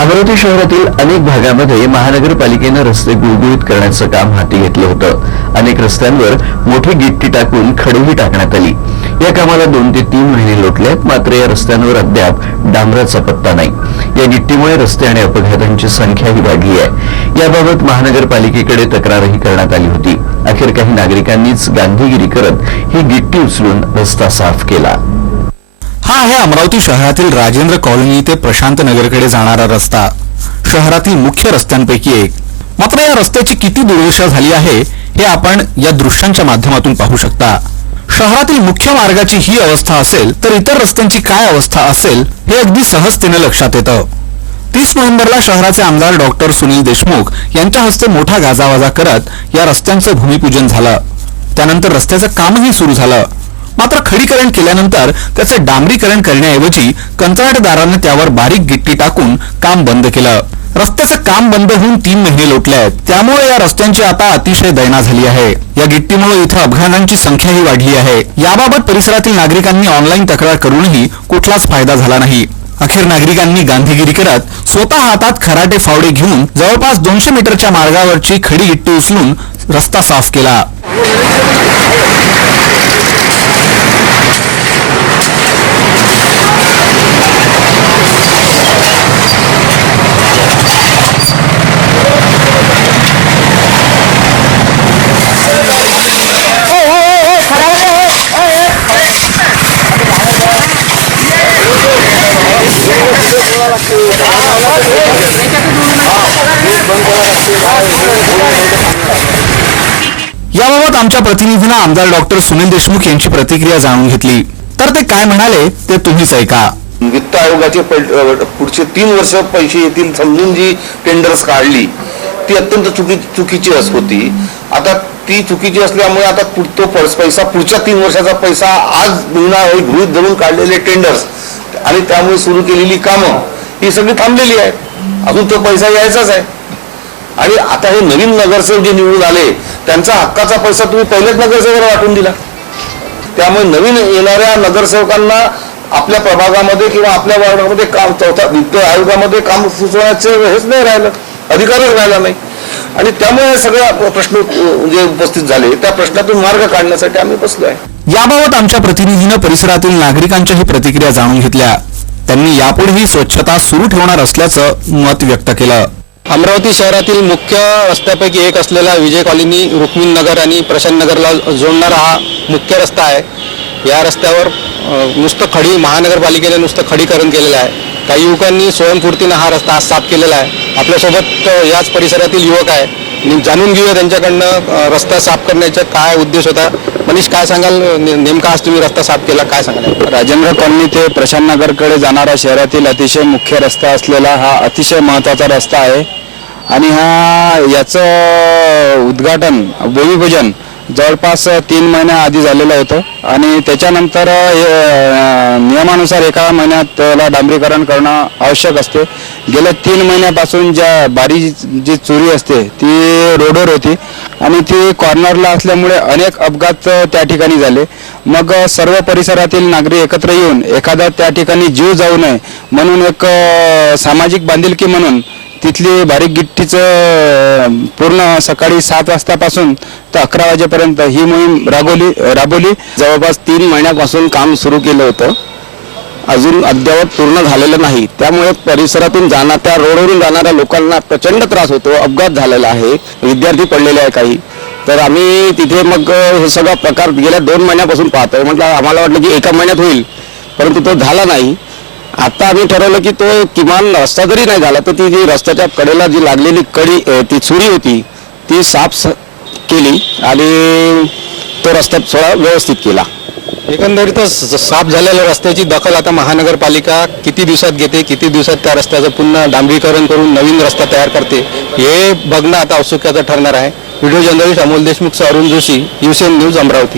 अमरावती शहरातील अनेक भागामध्ये महानगरपालिकेने रस्ते गुळगुळीत करण्याचं काम हाती घेतलं होतं। अनेक रस्त्यांवर मोठी गिट्टी टाकून खडीही टाकण्यात आली। या कामाला 2 ते 3 महिने लोटलेत, मात्र या रस्त्यांवर अद्याप डांबराचा पत्ता नाही। या गिट्टीमुळे रस्ते आणि अपघातांची संख्याही वाढली आहे। याबाबत महानगरपालिकेकडे तक्रारही करण्यात आली होती। अखेर काही नागरिकांनीच गांधीगिरी करत ही गिट्टी उचलून रस्ता साफ केला। हा आहे अमरावती शहरातील राजेंद्र कॉलनी ते प्रशांत नगरकडे जाणारा रस्ता, शहरातील मुख्य रस्त्यांपैकी एक। मात्र या रस्त्याची किती दुर्दशा झाली आहे हे आपण या दृश्यांच्या माध्यमातून पाहू शकता। शहरातील मुख्य मार्गाची ही अवस्था असेल तर इतर रस्त्यांची काय अवस्था असेल हे अगदी सहजतेने लक्षात येतं। 30 नोव्हेंबरला शहराचे आमदार डॉक्टर सुनील देशमुख यांच्या हस्ते मोठा गाजावाजा करत या रस्त्यांचं भूमिपूजन झालं। त्यानंतर रस्त्याचं कामही सुरू झालं। मात्र खडीकरण केल्यानंतर त्याचे डांबरीकरण करण्याऐवजी कंत्राटदाराने त्यावर बारीक गिट्टी टाकून काम बंद केलं। रस्त्याचं काम बंद होऊन 3 महिने लोटले आहेत, त्यामुळे या रस्त्यांची आता अतिशय दैना झाली आहे। या गिट्टीमुळे इथं अपघातांची संख्याही वाढली आहे। याबाबत परिसरातील नागरिकांनी ऑनलाईन तक्रार करूनही कुठलाच फायदा झाला नाही। अखेर नागरिकांनी गांधीगिरी करत स्वतः हातात खराटे फावडे घेऊन जवळपास 200 मीटरच्या मार्गावरची खडी गिट्टी उचलून रस्ता साफ केला। याबाबत आमच्या प्रतिनिधीने आमदार डॉक्टर सुनील देशमुख यांची प्रतिक्रिया जाणून घेतली, तर ते काय म्हणाले ते तुम्हीच ऐका। वित्त आयोगाचे पुढचे 3 वर्ष पैसे येतील समजून जी टेंडर्स काढली ती अत्यंत चुकीची होती। आता ती चुकीची असल्यामुळे आता तो पैसा पुढच्या 3 वर्षाचा पैसा आज मिळणार गृहीत धरून काढलेले टेंडर्स आणि त्यामुळे सुरू केलेली कामं ही सगळी थांबलेली आहेत। अजून तो पैसा यायचाच आहे। आणि आता हे नवीन नगरसेवक जे निवडून आले त्यांचा हक्काचा पैसा तुम्ही पहिलेच नगरसेवकाला वाटून दिला। त्यामुळे नवीन येणाऱ्या नगरसेवकांना आपल्या प्रभागामध्ये किंवा आपल्या वार्डामध्ये काम चौथ्या वित्त आयोगामध्ये काम सुचवण्याचं हेच नाही राहिलं, अधिकारच राहिला नाही। आणि त्यामुळे सगळ्या प्रश्न जे उपस्थित झाले त्या प्रश्नातून मार्ग काढण्यासाठी आम्ही बसलो आहे। याबाबत आमच्या प्रतिनिधीनं परिसरातील नागरिकांच्याही प्रतिक्रिया जाणून घेतल्या। त्यांनी यापुढेही स्वच्छता सुरू ठेवणार असल्याचं मत व्यक्त केलं। अमरावती शहरातील मुख्य रस्त्यापैकी एक असलेला विजय कॉलनी, रुक्मिणी नगर आणि प्रशांत नगरला जोडणारा हा मुख्य रस्ता आहे। या रस्त्यावर नुसतं महानगरपालिकेने नुसतं खडीकरण केलेलं आहे। काही युवकांनी स्वयंस्फूर्तीने हा रस्ता आज साफ केलेला आहे। आपल्यासोबत याच परिसरातील युवक आहे, जाणून घेऊया त्यांच्याकडनं रस्ता साफ करण्याचा काय उद्देश होता। मनीष, काय सांगाल, नेमका आज तुम्ही रस्ता साफ केला, काय सांगाल? राजेंद्र कॉलनी ते प्रशांत नगरकडे जाणारा शहरातील अतिशय मुख्य रस्ता असलेला हा अतिशय महत्त्वाचा रस्ता आहे आणि याचं उद्घाटन भूमिपूजन जवळपास 3 महिन्याआधी झालेलं होतं आणि त्याच्यानंतर नियमानुसार 1 महिन्यात त्याला डांबरीकरण करणं आवश्यक असते। गेल्या 3 महिन्यापासून बारीक जी चोरी असते ती रोडवर होती आणि ती कॉर्नरला असल्यामुळे अनेक अपघात त्या ठिकाणी झाले। मग सर्व परिसरातील नागरिक एकत्र येऊन एखादा त्या ठिकाणी जीव जाऊ नये म्हणून एक सामाजिक बांधिलकी म्हणून तिथली बारीक गिट्टीचं पूर्ण सकाळी 7 वाजतापासून तर 11 वाजेपर्यंत ही मोहीम राबवली। जवळपास 3 महिन्यापासून काम सुरू केलं होतं, अजून अद्यावत पूर्ण झालेलं नाही। त्यामुळे परिसरातून त्या रोडवरून जाणाऱ्या लोकांना प्रचंड त्रास होतो, अपघात झालेला आहे, विद्यार्थी पडलेले आहे काही। तर आम्ही तिथे मग हे सगळा प्रकार गेल्या 2 महिन्यापासून पाहतोय। म्हटलं आम्हाला वाटलं की 1 महिन्यात होईल, परंतु तो झाला नाही। आता आम्ही ठरवलं की तो किमान रस्ता जरी नाही झाला तर ती जी रस्त्याच्या कडेला जी लागलेली ती चुरी होती ती साफ केली आणि तो रस्ता थोडा व्यवस्थित केला। एकंदरीतच साफ झालेल्या रस्त्याची दखल आता महानगरपालिका किती दिवसात घेते, किती दिवसात त्या रस्त्याचं पुन्हा डांबरीकरण करून नवीन रस्ता तयार करते हे बघणं आता औत्सुक्याचं ठरणार आहे। Video journalist Amol Deshmukh, Arun Joshi, UCN news, Amravati.